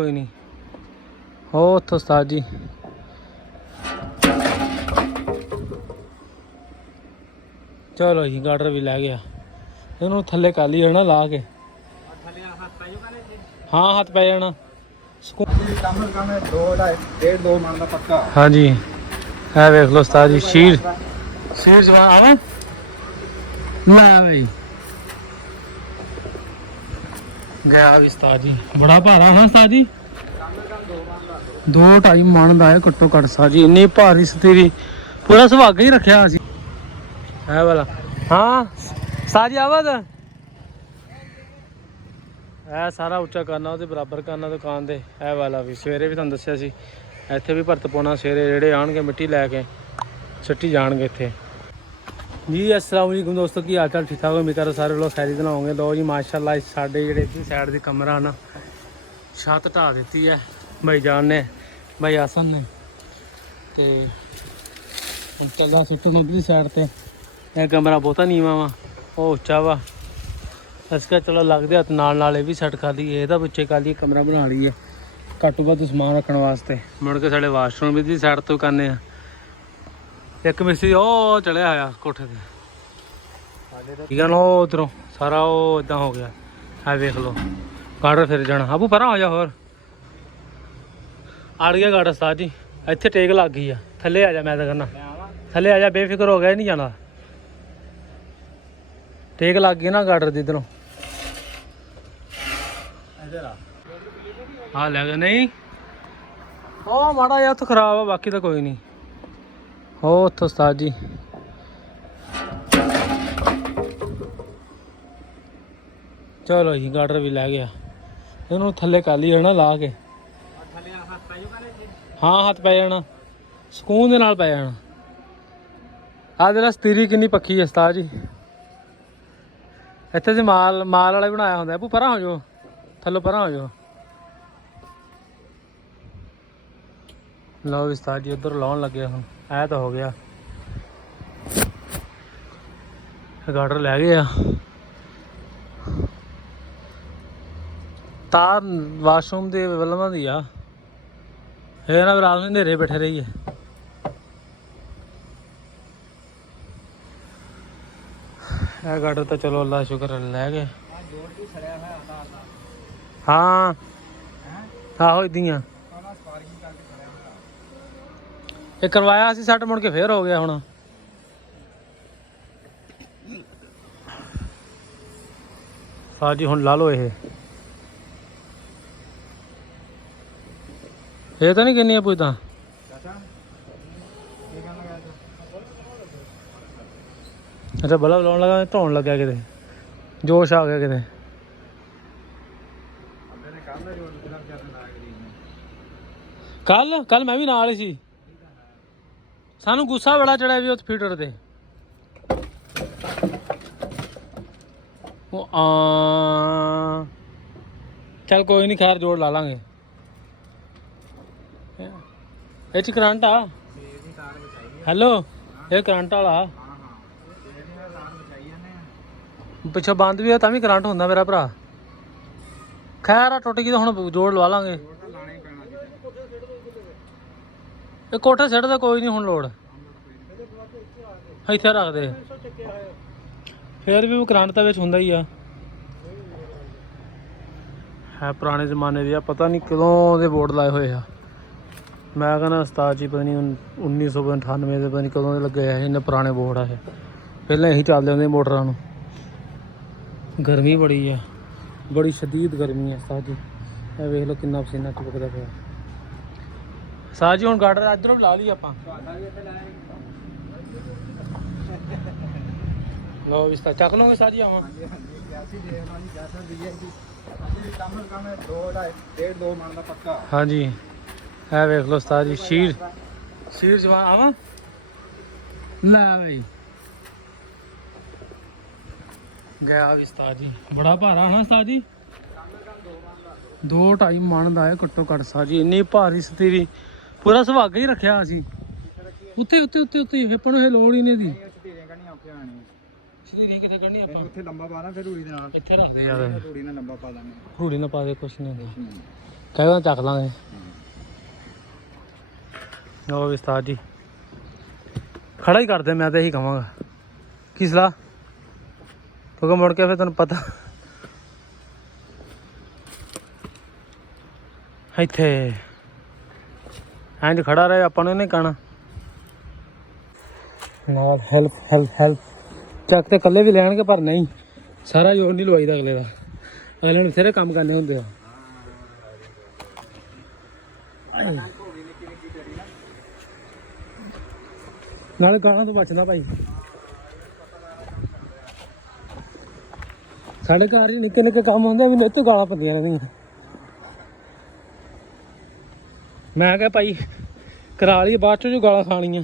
कोई नहीं हो उत्थों उस्ताद जी चलो जी गार्डर भी लै गया इन्होंने थले कर लिया ना ला के हाँ हाथ पै जाना हाँ जी है वेख लो उस्ताद जी शीर शीर जवान आवा मैं भाई गया उस्ताद जी बड़ा भारा हाँ उस्ताद जी 2-2.5 मन का है घट्टो घट सा जी इन्नी भारी सतीरी पूरा सुहागा ही रखा है वाला हाँ साजी आवाज है सारा उच्चा करना वो बराबर करना दुकान दे है वाला भी सवेरे भी तुहानूं दस्सिया सी इत्थे भी भरत पाउणा सवेरे जेहड़े आउणगे मिट्टी लैके सुट्टी जाणगे इत्थे जी। अस्सलाम वालेकुम दोस्तों की हाल चाल ठीक ठाक उम्मीद करो सारे लोग खैरियत नाल होवोगे। लो जी माशाअल्लाह साडे जेहड़े इधर साइड दी कमरा ना छत ढा दित्ती है भाई जान ने भाई आसन ने ते चला सुट्टण उधरली साइड ते यह कमरा बहुता नीवा वा वो उच्चा वा इसका चलो लगते हथ नाल भी सैट कर लीए यदा पिछे कर लीए कमरा बना लीए घट्टो घट्ट समान रखने वास्ते मुड़ के साढ़े वाशरूम भी साइड तो करने एक मिस्त्री ओ चढ़िया आया कोठे ते ठीक है ना उधरों सारा वो इदा हो गया है वेख लो गार्डर फिर जाना अबू परा हो जा होर अड़ गया गार्डर उस्ताद जी इत्थे टेक लग गई है थले आ जा मैं तो कहना थले आ जा बेफिक्र हो गया नहीं जाना टेक लग गई ना गार्डर दी इधरों हाँ लग नहीं ओ माड़ा यार तो खराब है बाकी तो कोई नहीं हो उत्थों उस्ताद जी चलो जी गार्डर भी लै गया इन्होंने थले कर लिया ना ला के हाँ हाथ पै जाना सुकून दे नाल पै जाना आ जरा सतीरी किन्नी पक्की है उस्ताद जी इत्थे से माल वाला बनाया होंगे आपू परा हो जाओ थल्लों परा हो जाओ लो उस्ताद जी उधर लाउन लगे हम ऐ तो हो गया गार्डर लै गया तार वाशरूम के वलमा दी आ ना रात में अंधेरे बैठे रहिए गार्डर तो चलो अल्लाह शुक्र लै गए हाँ आहो इदियां ये करवाया सी सट मुड़ के फिर हो गया हुण साह जी हुण ला लो ये तो नहीं किन्नी पुछदा अच्छा बल्ब लाउन लगा धोन लग्या किते जोश आ गया किते कल मैं भी नाल ही सी सानू गुस्सा बड़ा चढ़िया भी उस फीडर ते चल कोई नहीं खैर जोड़ ला लांगे ये करंट आ हेलो ये करंट वाला पिछों बंद भी है तो भी करंट होंदा मेरा भरा खैर टुट गई तो हुण जोड़ लवा लांगे ये कोठे सिट दा कोई नहीं हुण लोड़ इत्थे रख दे फिर भी वो करंट तो हुंदा ही है पुराने जमाने दी पता नहीं कदों दे बोर्ड लाए हुए आ मैं कहना उस्ताद जी पता नहीं 1998 के पता नहीं कदों दे लगे हैं इन्ने पुराने बोर्ड आ पहले यही चलते होंगे मोटरां नूं गर्मी बड़ी है बड़ी शदीद गर्मी है उस्ताद जी वेख लो कितना पसीना टपकदा पिया उस्ताद जी हुण गार्डर इधरों भी ला ली आपां लो उस्ताद चक लोगे उस्ताद जी आवां हाँ जी है वेख लो उस्ताद जी शीर जवान आवा लै भाई गया उस्ताद जी बड़ा भारा हाँ उस्ताद जी 2-2.5 मन का है घट्टो घट सा जी इन्नी भारी सतीरी पूरा सुहागा ही रखा असी उत्ते उत्ते उत्ते उत्ते हिप्पण लोड़ ही नहीं दी शरीर किथे कढ़नी ਆਪਾਂ ਉੱਥੇ ਲੰਬਾ ਪਾ ਦਾਂ ਫਿਰ ਰੂੜੀ ਦੇ ਨਾਲ ਇੱਥੇ ਰੱਖ ਦੇ ਯਾਰ ਰੂੜੀ ਨਾਲ ਲੰਬਾ ਪਾ ਦਾਂਗੇ ਰੂੜੀ ਨਾਲ ਪਾ ਦੇ ਕੁਛ ਨਹੀਂ ਹੁੰਦਾ ਕਹਿੰਦਾ ਚੱਕ ਲਾਂਗੇ। ਉਹ ਵੀ ਉਸਤਾਦ ਜੀ ਖੜਾ ਹੀ ਕਰਦੇ, ਮੈਂ ਤਾਂ ਇਹੀ ਕਹਾਂਗਾ। ਕੀ ਸਲਾਹ? ਕਿਉਂਕਿ ਮੁੜ ਕੇ ਫਿਰ ਤੈਨੂੰ ਪਤਾ ਇੱਥੇ ਇੰਝ ਖੜਾ ਰਹੇ, ਆਪਾਂ ਨੂੰ ਨਹੀਂ ਕਹਿਣਾ ਨਾਲ ਹੈਲਪ ਹੈਲਪ ਹੈਲਪ। ਚੱਕ ਤੇ ਇਕੱਲੇ ਵੀ ਲੈਣਗੇ, ਪਰ ਨਹੀਂ, ਸਾਰਾ ਜ਼ੋਰ ਨਹੀਂ ਲਵਾਈਦਾ ਅਗਲੇ ਦਾ। ਅਗਲੇ ਨੂੰ ਬਥੇਰੇ ਕੰਮ ਕਰਨੇ ਹੁੰਦੇ ਆ। ਨਾਲੇ ਗਾਲਾਂ ਤੋਂ ਬਚਦਾ ਭਾਈ। ਸਾਡੇ ਘਰ ਨਿੱਕੇ ਨਿੱਕੇ ਕੰਮ ਹੁੰਦੇ ਵੀ ਇੱਥੇ ਗਾਲਾਂ ਪੈਂਦੀਆਂ ਰਹਿੰਦੀਆਂ। ਮੈਂ ਕਿਹਾ ਭਾਈ ਕਰਾ ਲਈ, ਬਾਅਦ ਚੋਂ ਜੋ ਗਾਲਾਂ ਖਾਣੀਆਂ।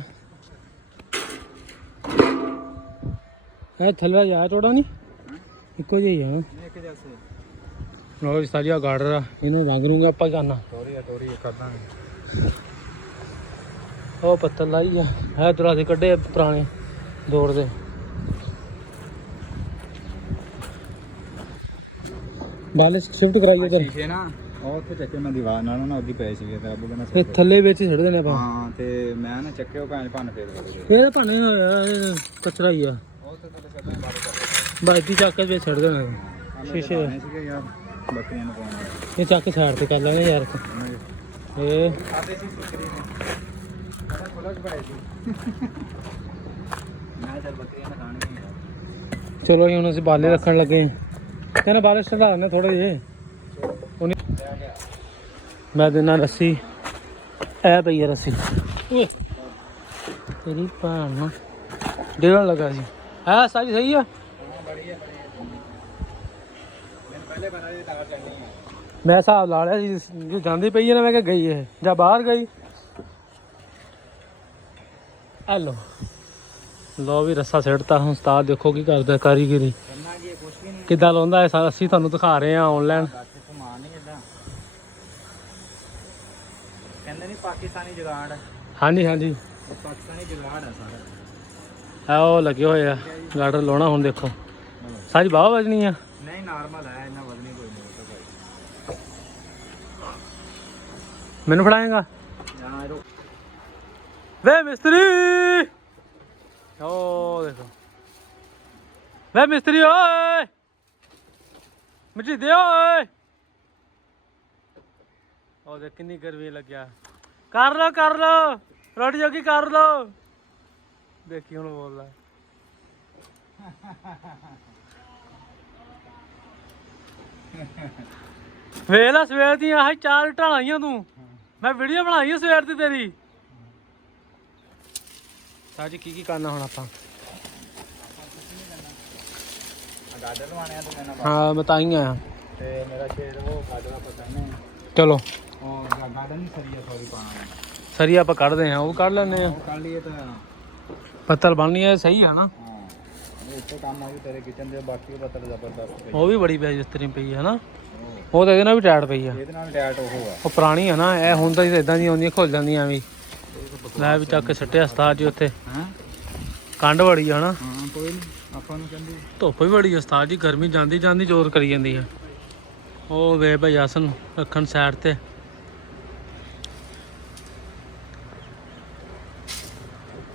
ਇਹ ਥੱਲੇ ਜਾ ਚੋੜਾ ਨਹੀਂ, ਇੱਕੋ ਜਿਹੀ ਆ। ਲੋ ਸਾਜਾ ਗਾਰਡਰ ਆ, ਇਹਨੂੰ ਰੰਗ ਰੂੰਗਾ ਆਪਾਂ ਕਰਨਾ। ਉਹ ਪੱਤਰ ਲਾਈ ਆ, ਇਹ ਦਰਾਸੇ ਕੱਢੇ ਪੁਰਾਣੇ ਦੌਰ ਦੇ। ਬਾਲੇ ਸ਼ਿਫਟ ਕਰਾਈ ਉਧਰ ਸ਼ੀਸ਼ੇ ਨਾ, ਉਹ ਉੱਥੇ ਚੱਕੇ ਮੈਂ ਦੀਵਾਰ ਨਾਲੋਂ ਨਾ ਉਹਦੀ ਪਏ ਸੀਗੇ ਤੇ ਅੱਬੂ ਕਹਿੰਦਾ ਤੇ ਥੱਲੇ ਵਿੱਚ ਹੀ ਛੱਡ ਦੇਣੇ ਆਪਾਂ। ਹਾਂ, ਤੇ ਮੈਂ ਨਾ ਚੱਕੇ ਉਹ ਭੰਨ ਫੇਰ ਫੇਰ ਭਾਣੇ ਹੋਇਆ, ਕਚਰਾ ਹੀ ਆ। ਉਹ ਤੇ ਥੱਲੇ ਛੱਡਣਾ ਬਾਕੀ ਚੱਕ ਕੇ ਵਿੱਚ ਛੱਡ ਦੇਣਾ ਸ਼ੀਸ਼ੇ ਸੀਗੇ ਯਾਰ, ਬੱਕਰੀਆਂ ਨੂੰ ਪਾਉਣਾ। ਇਹ ਚੱਕ ਸਾਈਡ ਤੇ ਕਰ ਲੈਣੇ ਯਾਰ। ਇਹ ਆਦੇ ਸੀ ਸੁਕਰੀ ਨੇ ਮੈਂ ਖੁੱਲਾ ਚ ਪਾਇਆ ਸੀ। ਮੈਂ ਚੱਲ ਬੱਕਰੀਆਂ ਨਾ ਖਾਣਗੀਆਂ ਯਾਰ। ਚਲੋ ਜੀ ਹੁਣ ਅਸੀਂ ਬਾਲੇ ਰੱਖਣ ਲੱਗੇ ਹਾਂ। ਕਹਿੰਦਾ ਬਾਲੇ ਚੜਾ ਲੈਣੇ ਥੋੜੇ ਜਿਹੇ। ਮੈਂ ਦਿਨਾ ਰੱਸੀ, ਇਹ ਪਈ ਹੈ ਰੱਸੀ। ਓਏ ਤੇਰੀ ਭੈਣ ਨੂੰ ਡੇਢਣ ਲੱਗਾ ਸੀ। ਹੈ ਸਾਰੀ ਸਹੀ ਆ। ਮੈਂ ਹਿਸਾਬ ਲਾ ਲਿਆ ਸੀ, ਜੋ ਜਾਂਦੀ ਪਈ ਹੈ ਨਾ, ਮੈਂ ਕਿਹਾ ਗਈ ਇਹ ਜਾਂ ਬਾਹਰ ਗਈ। ਹੈਲੋ ਲੋ ਵੀ ਰੱਸਾ ਸਿੱਟਤਾ। ਹੁਣ ਉਸਤਾਦ ਦੇਖੋ ਕੀ ਕਰਦਾ, ਕਾਰੀਗਰੀ ਕਿੱਦਾਂ ਲਾਉਂਦਾ ਹੈ। ਅਸੀਂ ਤੁਹਾਨੂੰ ਦਿਖਾ ਰਹੇ ਹਾਂ ਆਨਲਾਈਨ। ਕਹਿੰਦੇ ਨਹੀਂ ਪਾਕਿਸਤਾਨੀ ਜੁਗਾੜ। ਹਾਂਜੀ ਹਾਂਜੀ, ਪਾਕਿਸਤਾਨੀ ਜੁਗਾੜ ਆ ਸਾਰਾ। ਆ ਉਹ ਲੱਗੇ ਹੋਏ ਆ ਗਾਰਡਰ ਲਾਉਣਾ। ਹੁਣ ਦੇਖੋ ਸਾਰੀ ਬਾਹ ਵੱਜਣੀ ਆ। ਨਹੀਂ ਨਾਰਮਲ ਹੈ, ਇੰਨਾ ਵਧਣੀ ਕੋਈ ਨਹੀਂ। ਮੈਨੂੰ ਫੜਾਏਗਾ ਯਾਰ ਵੇ ਮਿਸਤਰੀ। ਉਹ ਦੇਖੋ ਵੇ ਮਿਸਤਰੀ, ਓਏ ਮਿੱਟੀ ਦੇ ਓਏ। ਉਹ ਦੇਖ ਕਿੰਨੀ ਗਰਮੀ ਲੱਗਿਆ। ਕਰ ਲੋ ਰੋਟੀ ਜੋਗੀ ਕਰ ਲੋ। ਦੇਖੀ ਹੁਣ ਬੋਲਦਾ। ਵੇਖ ਲਾ ਸਵੇਰ ਦੀਆਂ ਆਹ 4 ਢਾਲਾਈਆਂ ਤੂੰ। ਮੈਂ ਵੀਡੀਓ ਬਣਾਈ ਆ ਸਵੇਰ ਦੀ ਤੇਰੀ। ਸਾਜੀ ਕੀ ਕਰਨਾ ਹੁਣ ਆਪਾਂ? ਗਾਰਡਰ ਲਵਾਣੇ ਆ ਤੇ ਮੈਂ ਹਾਂ ਬਤਾਈ ਆ ਤੇ ਮੇਰਾ ਸ਼ੇਰ ਉਹ ਗਾਰਡਰ ਪਤਾ ਨਹੀਂ। ਚਲੋ ਉਹ ਗਾਰਡਨ ਨਹੀਂ ਸਰੀਆ ਸੌਰੀ ਪਾਣਾ। ਸਰੀ ਆਪਾਂ ਕੱਢਦੇ ਆ, ਉਹ ਕੱਢ ਲੈਂਦੇ ਆ। ਉਹ ਕੱਢ ਲਈਏ ਤਾਂ ਪੱਤਲ ਬਣਨੀ ਹੈ ਸਹੀ ਆ ਨਾ। ਹਾਂ, ਇਹ ਇੱਥੇ ਕੰਮ ਆਉ ਤੇਰੇ ਕਿਚਨ ਦੇ। ਬਾਕੀ ਉਹ ਪੱਤਲ ਜ਼ਬਰਦਸਤ ਪਈ। ਉਹ ਵੀ ਬੜੀ ਪਿਆ ਜਿਸ ਤਰ੍ਹਾਂ ਪਈ ਹੈ ਨਾ। ਉਹ ਤਾਂ ਇਹਦੇ ਨਾਲ ਵੀ ਟਾਇਟ ਪਈ ਆ। ਇਹਦੇ ਨਾਲ ਟੈਟ ਉਹ ਆ। ਉਹ ਪੁਰਾਣੀ ਆ ਨਾ, ਇਹ ਹੁਣ ਤਾਂ ਇਦਾਂ ਦੀਆਂ ਆਉਂਦੀਆਂ ਖੁੱਲ ਜਾਂਦੀਆਂ ਵੀ। ਲੈ ਵੀ ਚੱਕ ਕੇ ਸੱਟਿਆ ਉਸਤਾਦ ਜੀ ਉੱਥੇ। ਹਾਂ ਕੰਡ ਬੜੀ ਆ ਨਾ। ਹਾਂ ਕੋਈ ਨਹੀਂ, ਆਪਾਂ ਨੂੰ ਕਹਿੰਦੀ ਧੁੱਪ ਵੀ ਬੜੀ ਆ ਉਸਤਾਦ ਜੀ। ਗਰਮੀ ਜਾਂਦੀ ਜਾਂਦੀ ਜ਼ੋਰ ਕਰੀ ਜਾਂਦੀ ਆ। ਉਹ ਵੇ ਭਾਈ ਆਸਨ ਰੱਖਣ ਸਾਈਡ ਤੇ।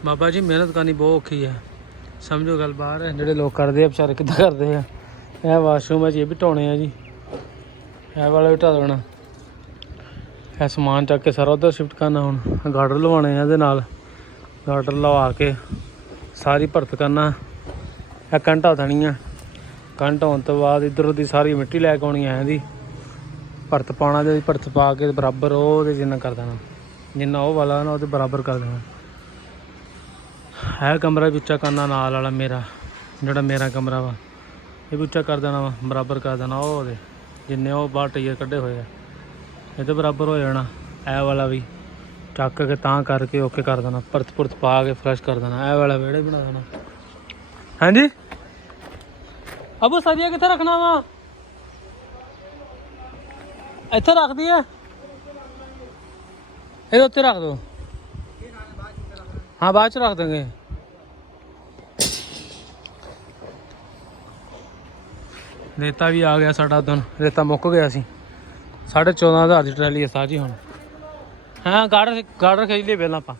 ਬਾਬਾ ਜੀ ਮਿਹਨਤ ਕਰਨੀ ਬਹੁਤ ਔਖੀ ਹੈ, ਸਮਝੋ ਗੱਲ ਬਾਹਰ ਹੈ। ਜਿਹੜੇ ਲੋਕ ਕਰਦੇ ਆ ਵਿਚਾਰੇ ਕਿੱਦਾਂ ਕਰਦੇ ਆ। ਇਹ ਵਾਸ਼ਰੂਮ ਹੈ ਜੀ, ਇਹ ਵੀ ਢਾਉਣੇ ਆ ਜੀ। ਇਹ ਵਾਲਾ ਵੀ ਢਾ ਦੇਣਾ। ਇਹ ਸਮਾਨ ਚੱਕ ਕੇ ਸਾਰਾ ਉੱਧਰ ਸ਼ਿਫਟ ਕਰਨਾ। ਹੁਣ ਗਾਰਡਰ ਲਵਾਉਣੇ ਆ, ਇਹਦੇ ਨਾਲ ਗਾਰਡਰ ਲਵਾ ਕੇ ਸਾਰੀ ਭਰਤ ਕਰਨਾ। ਇਹ ਘੰਟਾ ਥਣੀ ਆ। ਘੰਟਾ ਹੋਣ ਤੋਂ ਬਾਅਦ ਇੱਧਰ ਉਹਦੀ ਸਾਰੀ ਮਿੱਟੀ ਲੈ ਕੇ ਆਉਣੀ ਆ। ਇਹਦੀ ਭਰਤ ਪਾਉਣਾ, ਤੇ ਭਰਤ ਪਾ ਕੇ ਬਰਾਬਰ ਉਹਦੇ ਜਿੰਨਾ ਕਰ ਦੇਣਾ, ਜਿੰਨਾ ਉਹ ਵਾਲਾ ਨਾ ਉਹਦੇ ਬਰਾਬਰ ਕਰ ਦੇਣਾ। ਇਹ ਕਮਰਾ ਵੀ ਉੱਚਾ ਕਰਨਾ ਨਾਲ ਵਾਲਾ ਮੇਰਾ, ਜਿਹੜਾ ਮੇਰਾ ਕਮਰਾ ਵਾ, ਇਹ ਵੀ ਉੱਚਾ ਕਰ ਦੇਣਾ ਵਾ, ਬਰਾਬਰ ਕਰ ਦੇਣਾ। ਉਹ ਉਹਦੇ ਜਿੰਨੇ ਉਹ ਬਾਹਰ ਟਈਰ ਕੱਢੇ ਹੋਏ ਆ, ਇਹਦੇ ਬਰਾਬਰ ਹੋ ਜਾਣਾ। ਇਹ ਵਾਲਾ ਵੀ ਚੱਕ ਕੇ ਤਾਂ ਕਰਕੇ ਓਕੇ ਕਰ ਦੇਣਾ, ਭਰਤ ਭੁਰਤ ਪਾ ਕੇ ਫਰੈਸ਼ ਕਰ ਦੇਣਾ। ਇਹ ਵਾਲਾ ਵਿਹੜੇ ਬਣਾ ਦੇਣਾ। ਹਾਂਜੀ ਅਬੂ ਸਰੀਆ ਕਿੱਥੇ ਰੱਖਣਾ ਵਾ? ਇੱਥੇ ਰੱਖ ਦਈਏ, ਇਹਦੇ ਉੱਤੇ ਰੱਖ ਦੋ। ਹਾਂ ਬਾਅਦ ਚ ਰੱਖ ਦੇंगे। ਰੇਤਾ ਵੀ ਆ ਗਿਆ ਸਾਡਾ। ਉਦੋਂ ਰੇਤਾ ਮੁੱਕ ਗਿਆ ਸੀ, 14,500 ਦੀ ਟਰਾਲੀ ਹੈ ਉਸਤਾਦ ਜੀ ਹੁਣ। ਹਾਂ ਗਾਰਡਰ ਖਰੀਦ ਲਈਏ ਪਹਿਲਾਂ ਆਪਾਂ।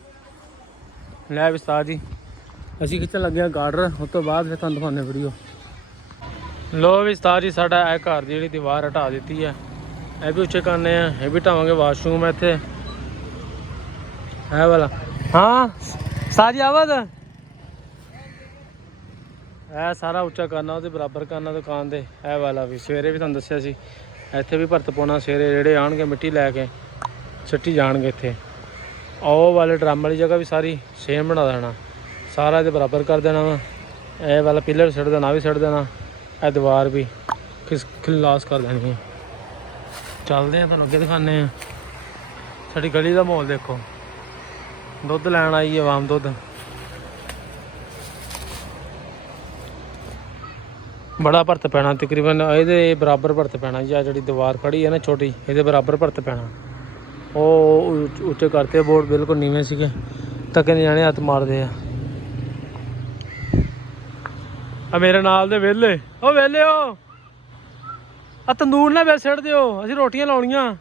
ਲੈ ਵੀ ਉਸਤਾਦ ਜੀ ਅਸੀਂ ਖਿੱਚਣ ਲੱਗੇ ਹਾਂ ਗਾਰਡਰ, ਉਸ ਤੋਂ ਬਾਅਦ ਫਿਰ ਤੁਹਾਨੂੰ ਦਿਖਾਉਂਦੇ ਵੀਡੀਓ। ਲੋ ਵੀ ਉਸਤਾਦ ਜੀ ਸਾਡਾ ਇਹ ਘਰ ਦੀ ਜਿਹੜੀ ਦੀਵਾਰ ਹਟਾ ਦਿੱਤੀ ਹੈ, ਇਹ ਵੀ ਉੱਚੇ ਕਰਨੇ ਆ, ਇਹ ਵੀ ਢਾਵਾਂਗੇ। ਵਾਸ਼ਰੂਮ ਹੈ ਇੱਥੇ ਇਹ ਵਾਲਾ। ਹਾਂ ਉਸਤਾਦ ਜੀ ਆਵਾਜ਼ ਇਹ ਸਾਰਾ ਉੱਚਾ ਕਰਨਾ, ਉਹਦੇ ਬਰਾਬਰ ਕਰਨਾ ਦੁਕਾਨ ਦੇ। ਇਹ ਵਾਲਾ ਵੀ ਸਵੇਰੇ ਵੀ ਤੁਹਾਨੂੰ ਦੱਸਿਆ ਸੀ, ਇੱਥੇ ਵੀ ਭਰਤ ਪਾਉਣਾ। ਸਵੇਰੇ ਜਿਹੜੇ ਆਉਣਗੇ ਮਿੱਟੀ ਲੈ ਕੇ ਸਿੱਟੀ ਜਾਣਗੇ ਇੱਥੇ। ਉਹ ਵਾਲੇ ਡਰਮ ਵਾਲੀ ਜਗ੍ਹਾ ਵੀ ਸਾਰੀ ਸੇਮ ਬਣਾ ਦੇਣਾ, ਸਾਰਾ ਇਹਦੇ ਬਰਾਬਰ ਕਰ ਦੇਣਾ ਵਾ। ਇਹ ਵਾਲਾ ਪਿੱਲਰ ਸਿੱਟ ਦੇਣਾ, ਵੀ ਸਿੱਟ ਦੇਣਾ। ਇਹ ਦੀਵਾਰ ਵੀ ਖਿਲਾਸ ਕਰ ਦੇਣੀ ਹੈ। ਚੱਲਦੇ ਆ ਤੁਹਾਨੂੰ ਅੱਗੇ ਦਿਖਾਉਂਦੇ ਆ ਸਾਡੀ ਗਲੀ ਦਾ ਮਾਹੌਲ। ਦੇਖੋ ਦੁੱਧ ਲੈਣ ਆਈ ਆਵਾਮ, ਦੁੱਧ ਬੜਾ ਭਰਤ ਪੈਣਾ, ਤਕਰੀਬਨ ਇਹਦੇ ਬਰਾਬਰ ਭਰਤ ਪੈਣਾ ਜੀ। ਆ ਜਿਹੜੀ ਦੀਵਾਰ ਖੜੀ ਹੈ ਨਾ ਛੋਟੀ, ਇਹਦੇ ਬਰਾਬਰ ਭਰਤ ਪੈਣਾ। ਉਹ ਉੱਚੇ ਕਰਤੇ ਬੋਰਡ, ਬਿਲਕੁਲ ਨੀਵੇਂ ਸੀਗੇ ਤਾਂ ਕਹਿੰਦੇ ਜਾਣੇ ਹੱਥ ਮਾਰਦੇ ਆ ਮੇਰੇ ਨਾਲ ਦੇ ਵਿਹਲੇ। ਉਹ ਵਿਹਲੇ ਹੋ ਆ ਤੰਦੂਰ ਨਾਲ ਵੇ ਸਿੱਟ ਦਿਓ, ਅਸੀਂ ਰੋਟੀਆਂ ਲਾਉਣੀਆਂ।